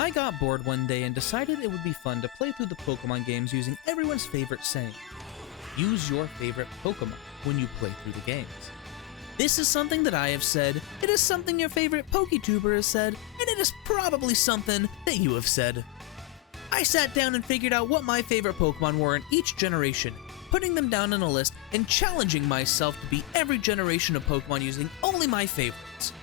I got bored one day and decided it would be fun to play through the Pokemon games using everyone's favorite saying, use your favorite Pokemon when you play through the games. This is something that I have said, it is something your favorite PokeTuber has said, and it is probably something that you have said. I sat down and figured out what my favorite Pokemon were in each generation, putting them down on a list and challenging myself to beat every generation of Pokemon using only my favorites.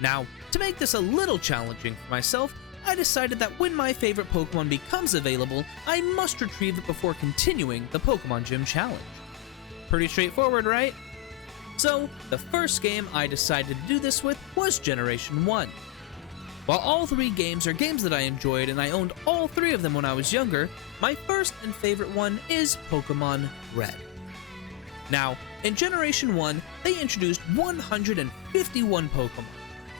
Now, to make this a little challenging for myself, I decided that when my favorite Pokemon becomes available, I must retrieve it before continuing the Pokemon Gym Challenge. Pretty straightforward, right? So, the first game I decided to do this with was Generation 1. While all three games are games that I enjoyed and I owned all three of them when I was younger, my first and favorite one is Pokemon Red. Now, in Generation 1, they introduced 151 Pokemon,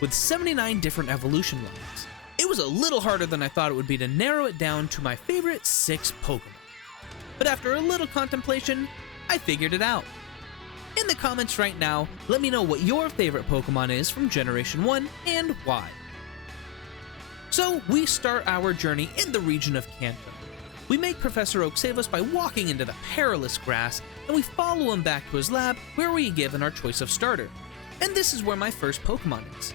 with 79 different evolution levels. It was a little harder than I thought it would be to narrow it down to my favorite 6 Pokemon. But after a little contemplation, I figured it out. In the comments right now, let me know what your favorite Pokemon is from Generation 1 and why. So, we start our journey in the region of Kanto. We make Professor Oak save us by walking into the perilous grass, and we follow him back to his lab where we are given our choice of starter. And this is where my first Pokemon is.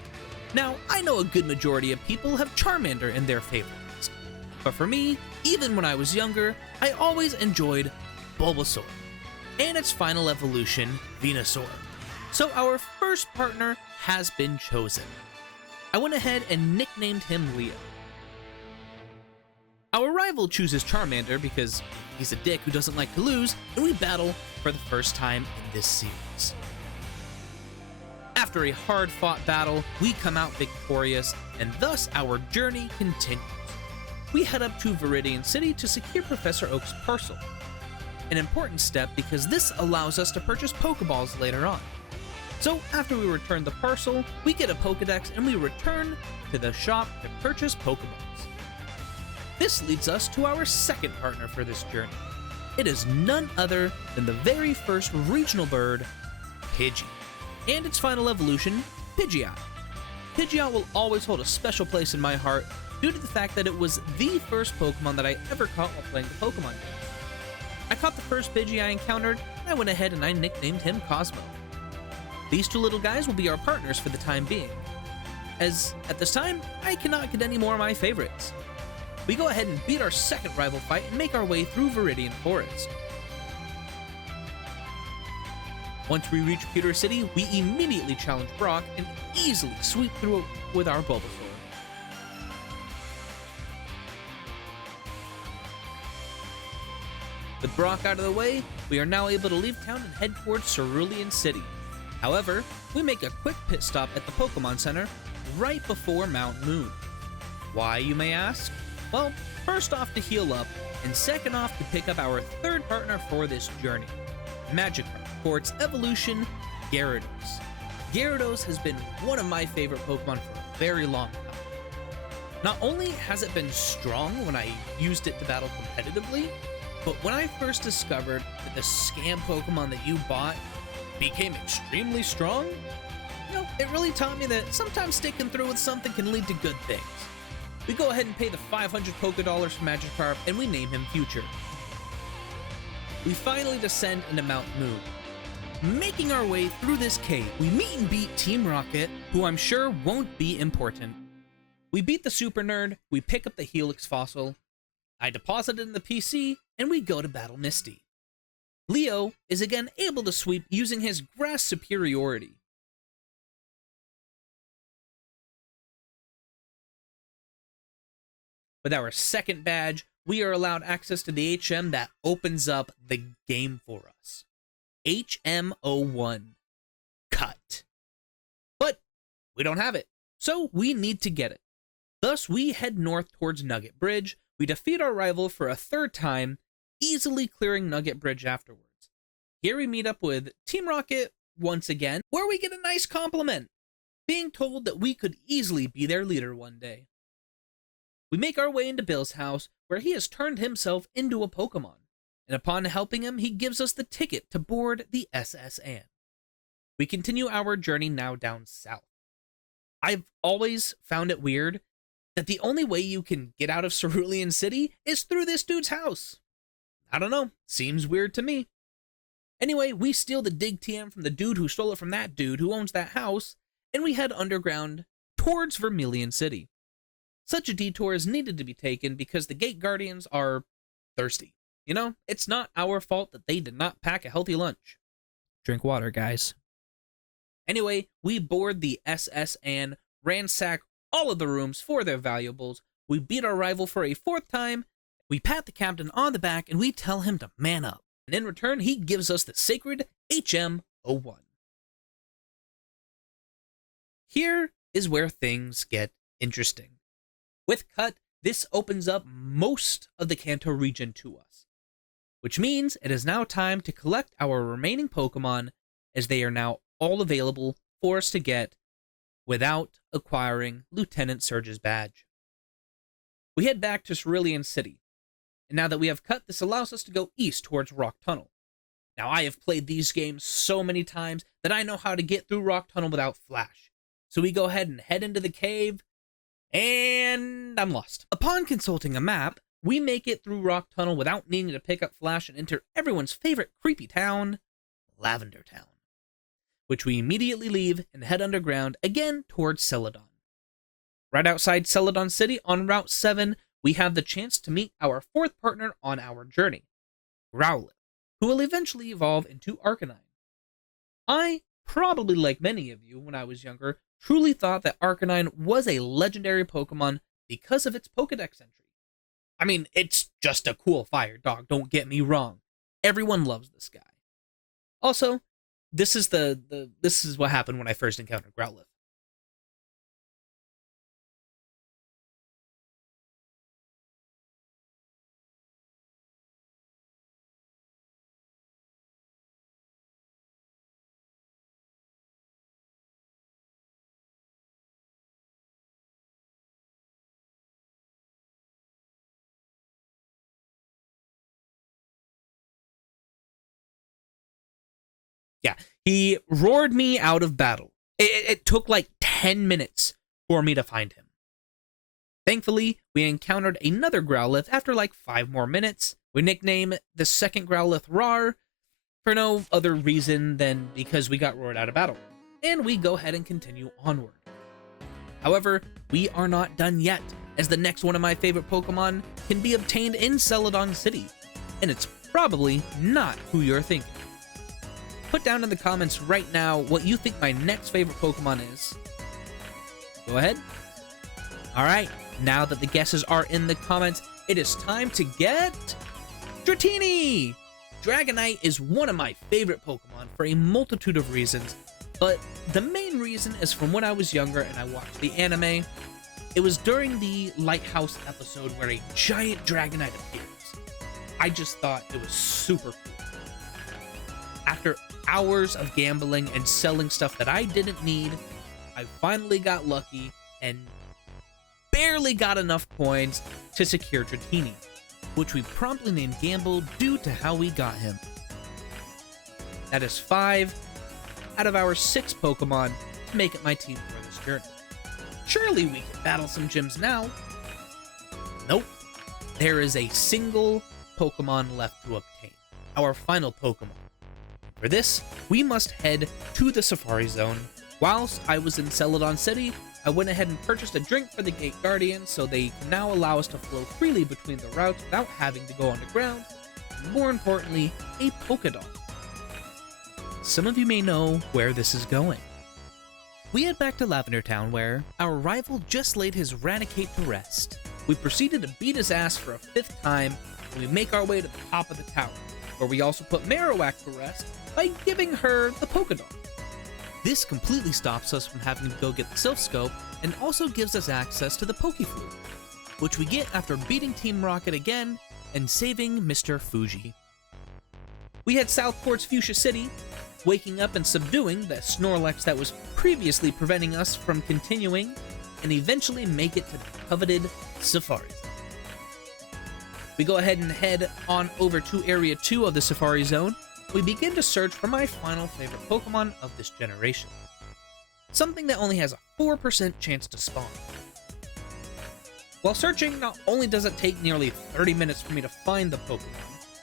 Now, I know a good majority of people have Charmander in their favorite list, but for me, even when I was younger, I always enjoyed Bulbasaur, and its final evolution, Venusaur. So our first partner has been chosen. I went ahead and nicknamed him Leo. Our rival chooses Charmander because he's a dick who doesn't like to lose, and we battle for the first time in this series. After a hard-fought battle, we come out victorious, and thus our journey continues. We head up to Viridian City to secure Professor Oak's parcel. An important step because this allows us to purchase Pokeballs later on. So after we return the parcel, we get a Pokedex and we return to the shop to purchase Pokeballs. This leads us to our second partner for this journey. It is none other than the very first regional bird, Pidgey, and its final evolution, Pidgeot. Pidgeot will always hold a special place in my heart due to the fact that it was the first Pokemon that I ever caught while playing the Pokemon game. I caught the first Pidgey I encountered, and I went ahead and I nicknamed him Cosmo. These two little guys will be our partners for the time being, as at this time, I cannot get any more of my favorites. We go ahead and beat our second rival fight and make our way through Viridian Forest. Once we reach Pewter City, we immediately challenge Brock and easily sweep through it with our Bulbasaur. With Brock out of the way, we are now able to leave town and head towards Cerulean City. However, we make a quick pit stop at the Pokemon Center right before Mount Moon. Why, you may ask? Well, first off to heal up, and second off to pick up our third partner for this journey, Magikarp, for its evolution, Gyarados. Gyarados has been one of my favorite Pokemon for a very long time. Not only has it been strong when I used it to battle competitively, but when I first discovered that the scam Pokemon that you bought became extremely strong, it really taught me that sometimes sticking through with something can lead to good things. We go ahead and pay the 500 Pokédollars for Magikarp, and we name him Future. We finally descend into Mount Moon. Making our way through this cave, we meet and beat Team Rocket, who I'm sure won't be important. We beat the Super Nerd, we pick up the Helix fossil, I deposit it in the PC, and we go to battle Misty. Leo is again able to sweep using his grass superiority. With our second badge, we are allowed access to the HM that opens up the game for us. HM01. Cut. But we don't have it, so we need to get it. Thus, we head north towards Nugget Bridge. We defeat our rival for a third time, easily clearing Nugget Bridge afterwards. Here we meet up with Team Rocket once again, where we get a nice compliment, being told that we could easily be their leader one day. We make our way into Bill's house, where he has turned himself into a Pokemon, and upon helping him, he gives us the ticket to board the SS Anne. We continue our journey now down south. I've always found it weird that the only way you can get out of Cerulean City is through this dude's house. I don't know, seems weird to me. Anyway, we steal the Dig TM from the dude who stole it from that dude who owns that house, and we head underground towards Vermilion City. Such a detour is needed to be taken because the Gate Guardians are thirsty. You know, it's not our fault that they did not pack a healthy lunch. Drink water, guys. Anyway, we board the SS and ransack all of the rooms for their valuables. We beat our rival for a fourth time. We pat the captain on the back and we tell him to man up. And in return, he gives us the sacred HM01. Here is where things get interesting. With Cut, this opens up most of the Kanto region to us, which means it is now time to collect our remaining Pokemon, as they are now all available for us to get without acquiring Lieutenant Surge's badge. We head back to Cerulean City, and now that we have Cut, this allows us to go east towards Rock Tunnel. Now, I have played these games so many times that I know how to get through Rock Tunnel without Flash. So we go ahead and head into the cave, and I'm lost. Upon consulting a map, we make it through Rock Tunnel without needing to pick up Flash and enter everyone's favorite creepy town, Lavender Town, which we immediately leave and head underground again towards Celadon. Right outside Celadon City on Route 7, we have the chance to meet our fourth partner on our journey, Growlithe, who will eventually evolve into Arcanine. I, probably like many of you when I was younger, truly thought that Arcanine was a legendary Pokemon because of its Pokedex entry. I mean, it's just a cool fire dog, don't get me wrong. Everyone loves this guy. Also, this is what happened when I first encountered Growlithe. Yeah, he roared me out of battle. It took like 10 minutes for me to find him. Thankfully, we encountered another Growlithe after like 5 more minutes. We nickname the second Growlithe Rar for no other reason than because we got roared out of battle. And we go ahead and continue onward. However, we are not done yet, as the next one of my favorite Pokemon can be obtained in Celadon City. And it's probably not who you're thinking. Put down in the comments right now what you think my next favorite Pokemon is. Go ahead. Alright, now that the guesses are in the comments, it is time to get Dratini! Dragonite is one of my favorite Pokemon for a multitude of reasons, but the main reason is from when I was younger and I watched the anime. It was during the Lighthouse episode where a giant Dragonite appears. I just thought it was super cool. After hours of gambling and selling stuff that I didn't need, I finally got lucky and barely got enough coins to secure Dratini, which we promptly named Gamble due to how we got him. That is 5 out of our 6 Pokemon to make it my team for this journey. Surely we can battle some gyms now. Nope. There is a single Pokemon left to obtain, our final Pokemon. For this, we must head to the Safari Zone. Whilst I was in Celadon City, I went ahead and purchased a drink for the Gate Guardians so they can now allow us to flow freely between the routes without having to go underground. And more importantly, a Pokédog. Some of you may know where this is going. We head back to Lavender Town where our rival just laid his Raticate to rest. We proceeded to beat his ass for a 5th time, and we make our way to the top of the tower, where we also put Marowak to rest by giving her the Pokédog. This completely stops us from having to go get the Silph Scope and also gives us access to the Pokeflute, which we get after beating Team Rocket again and saving Mr. Fuji. We head south towards Fuchsia City, waking up and subduing the Snorlax that was previously preventing us from continuing, and eventually make it to the coveted Safari. We go ahead and head on over to Area 2 of the Safari Zone. We begin to search for my final favorite Pokemon of this generation. Something that only has a 4% chance to spawn. While searching, not only does it take nearly 30 minutes for me to find the Pokemon,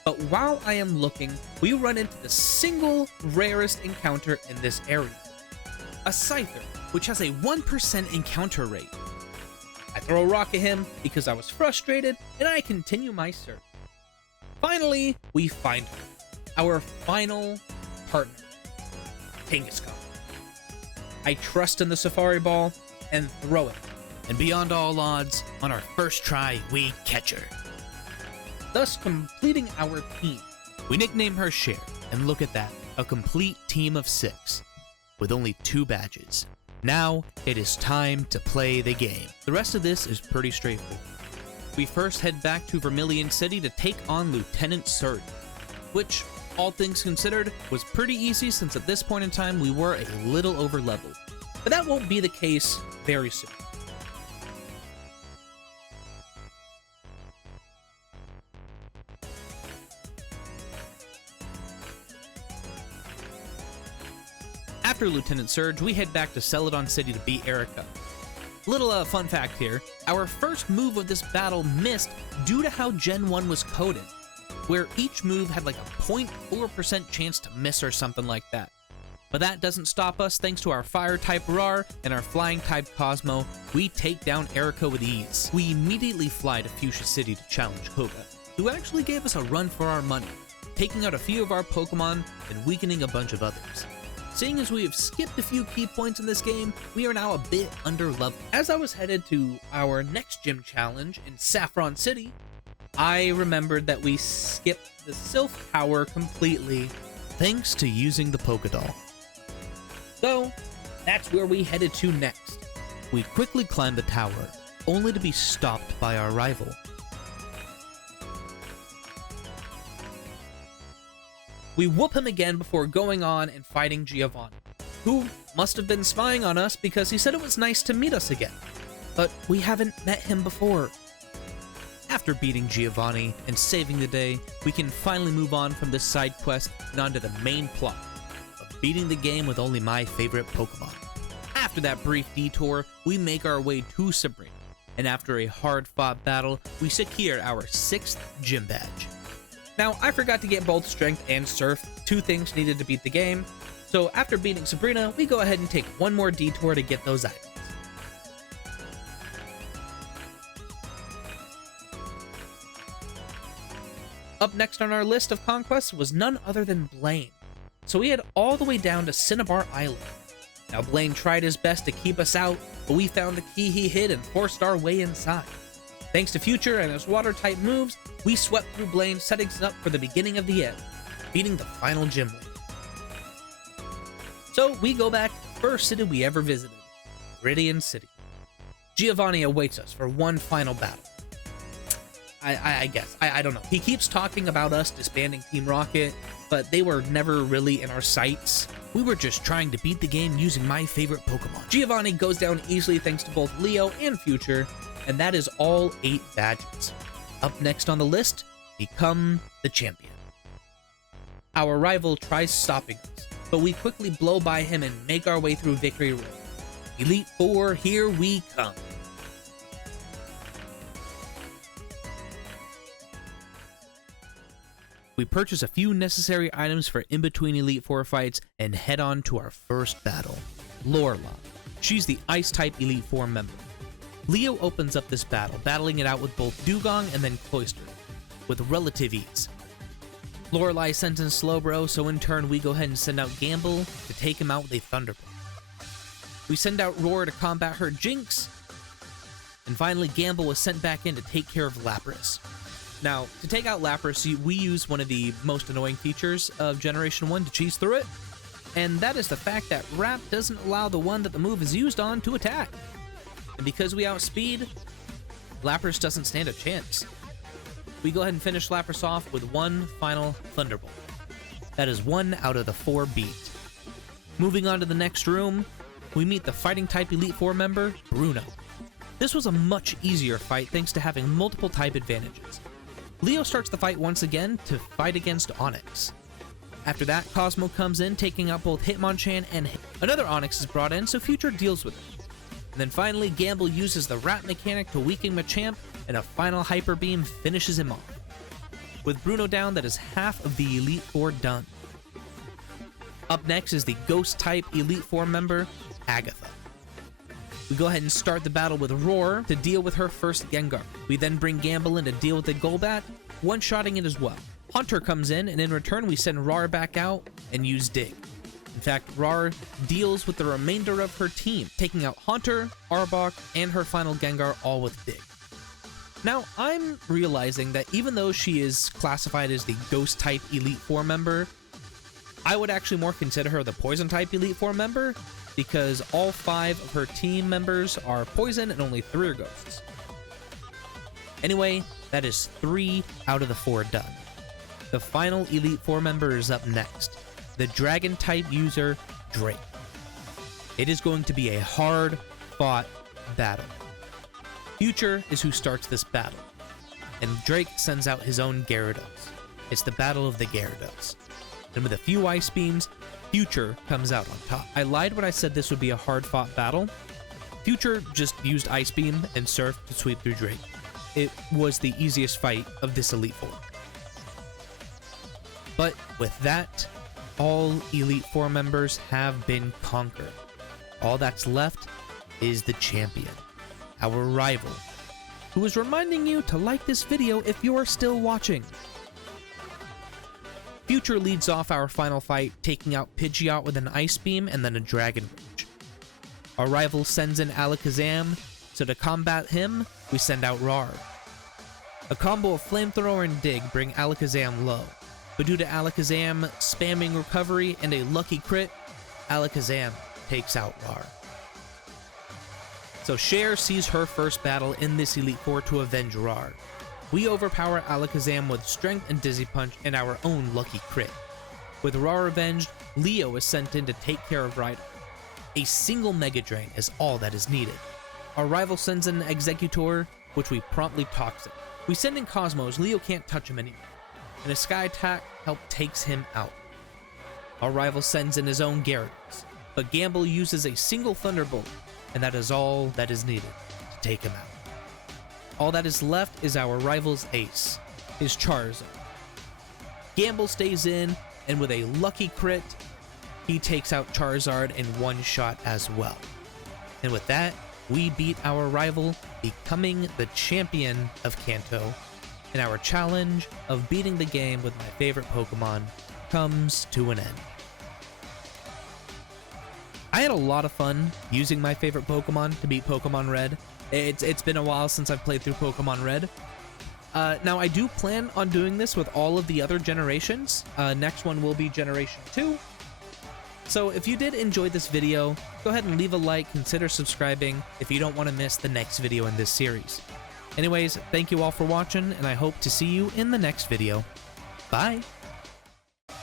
but while I am looking, we run into the single rarest encounter in this area. A Scyther, which has a 1% encounter rate. I throw a rock at him because I was frustrated, and I continue my search. Finally, we find her. Our final partner, Kangaskhan. I trust in the Safari Ball and throw it. And beyond all odds, on our first try, we catch her, thus completing our team. We nickname her Cher, and look at that, a complete team of 6, with only 2 badges. Now, it is time to play the game. The rest of this is pretty straightforward. We first head back to Vermilion City to take on Lieutenant Surge, which, all things considered, was pretty easy since at this point in time we were a little over leveled. But that won't be the case very soon. After Lieutenant Surge, we head back to Celadon City to beat Erica. Little fun fact here, our first move of this battle missed due to how Gen 1 was coded, where each move had like a 0.4% chance to miss or something like that. But that doesn't stop us. Thanks to our Fire-type Rar and our Flying-type Cosmo, we take down Erica with ease. We immediately fly to Fuchsia City to challenge Koga, who actually gave us a run for our money, taking out a few of our Pokemon and weakening a bunch of others. Seeing as we have skipped a few key points in this game, we are now a bit under level. As I was headed to our next gym challenge in Saffron City, I remembered that we skipped the Sylph Tower completely, thanks to using the Pokédoll. So, that's where we headed to next. We quickly climbed the tower, only to be stopped by our rival. We whoop him again before going on and fighting Giovanni, who must have been spying on us because he said it was nice to meet us again, but we haven't met him before. After beating Giovanni and saving the day, we can finally move on from this side quest and onto the main plot of beating the game with only my favorite Pokemon. After that brief detour, we make our way to Sabrina, and after a hard-fought battle, we secure our 6th gym badge. Now, I forgot to get both Strength and Surf, 2 things needed to beat the game, so after beating Sabrina, we go ahead and take one more detour to get those items. Up next on our list of conquests was none other than Blaine, so we head all the way down to Cinnabar Island. Now, Blaine tried his best to keep us out, but we found the key he hid and forced our way inside. Thanks to Future and his water-type moves, we swept through Blaine, setting us up for the beginning of the end, beating the final gym leader. So we go back to the first city we ever visited, Viridian City. Giovanni awaits us for one final battle. I guess. I don't know. He keeps talking about us disbanding Team Rocket, but they were never really in our sights. We were just trying to beat the game using my favorite Pokemon. Giovanni goes down easily thanks to both Leo and Future, and that is all 8 badges. Up next on the list, Become the Champion. Our rival tries stopping us, but we quickly blow by him and make our way through Victory Road. Elite Four, here we come. We purchase a few necessary items for in-between Elite Four fights and head on to our first battle, Lorelei. She's the Ice-type Elite Four member. Leo opens up this battle, battling it out with both Dugong and then Cloyster, with relative ease. Lorelei sends in Slowbro, so in turn we go ahead and send out Gamble to take him out with a Thunderbolt. We send out Roar to combat her Jinx, and finally Gamble was sent back in to take care of Lapras. Now, to take out Lapras, we use one of the most annoying features of Generation 1 to cheese through it, and that is the fact that Wrap doesn't allow the one that the move is used on to attack. And because we outspeed, Lapras doesn't stand a chance. We go ahead and finish Lapras off with one final Thunderbolt. That is 1 out of the 4 beat. Moving on to the next room, we meet the Fighting-type Elite Four member, Bruno. This was a much easier fight thanks to having multiple type advantages. Leo starts the fight once again to fight against Onix. After that, Cosmo comes in, taking out both Hitmonchan and another Onix is brought in, so Future deals with it. And then finally, Gamble uses the Rat mechanic to weaken Machamp, and a final Hyper Beam finishes him off. With Bruno down, that is half of the Elite Four done. Up next is the Ghost-type Elite Four member, Agatha. We go ahead and start the battle with Roar to deal with her first Gengar. We then bring Gamble in to deal with the Golbat, one-shotting it as well. Haunter comes in, and in return we send Rar back out and use Dig. In fact, Rar deals with the remainder of her team, taking out Haunter, Arbok, and her final Gengar all with Dig. Now, I'm realizing that even though she is classified as the Ghost-type Elite Four member, I would actually more consider her the Poison-type Elite Four member, because all 5 of her team members are Poison and only 3 are Ghosts. Anyway, that is 3 out of the 4 done. The final Elite Four member is up next, the Dragon-type user, Drake. It is going to be a hard-fought battle. Future is who starts this battle, and Drake sends out his own Gyarados. It's the battle of the Gyarados. And with a few Ice Beams, Future comes out on top. I lied when I said this would be a hard-fought battle. Future just used Ice Beam and Surf to sweep through Drake. It was the easiest fight of this Elite Four. But with that, all Elite Four members have been conquered. All that's left is the champion, our rival, who is reminding you to like this video if you're still watching. Future leads off our final fight, taking out Pidgeot with an Ice Beam and then a Dragon Rage. Our rival sends in Alakazam, so to combat him, we send out Rar. A combo of Flamethrower and Dig bring Alakazam low, but due to Alakazam spamming Recovery and a lucky crit, Alakazam takes out Rar. So Cher sees her first battle in this Elite Four to avenge Rar. We overpower Alakazam with Strength and Dizzy Punch and our own lucky crit. With Rar avenged, Leo is sent in to take care of Rhydon. A single Mega Drain is all that is needed. Our rival sends in Executor, which we promptly Toxic. We send in Cosmos, Leo can't touch him anymore, and a Sky Attack takes him out. Our rival sends in his own Gyarados, but Gamble uses a single Thunderbolt, and that is all that is needed to take him out. All that is left is our rival's ace, his Charizard. Gamble stays in, and with a lucky crit, he takes out Charizard in one shot as well. And with that, we beat our rival, becoming the champion of Kanto, and our challenge of beating the game with my favorite Pokemon comes to an end. I had a lot of fun using my favorite Pokemon to beat Pokemon Red. It's been a while since I've played through Pokemon Red. Now, I do plan on doing this with all of the other generations. Next one will be Generation 2. So if you did enjoy this video, go ahead and leave a like, consider subscribing if you don't want to miss the next video in this series. Anyways, thank you all for watching, and I hope to see you in the next video. Bye!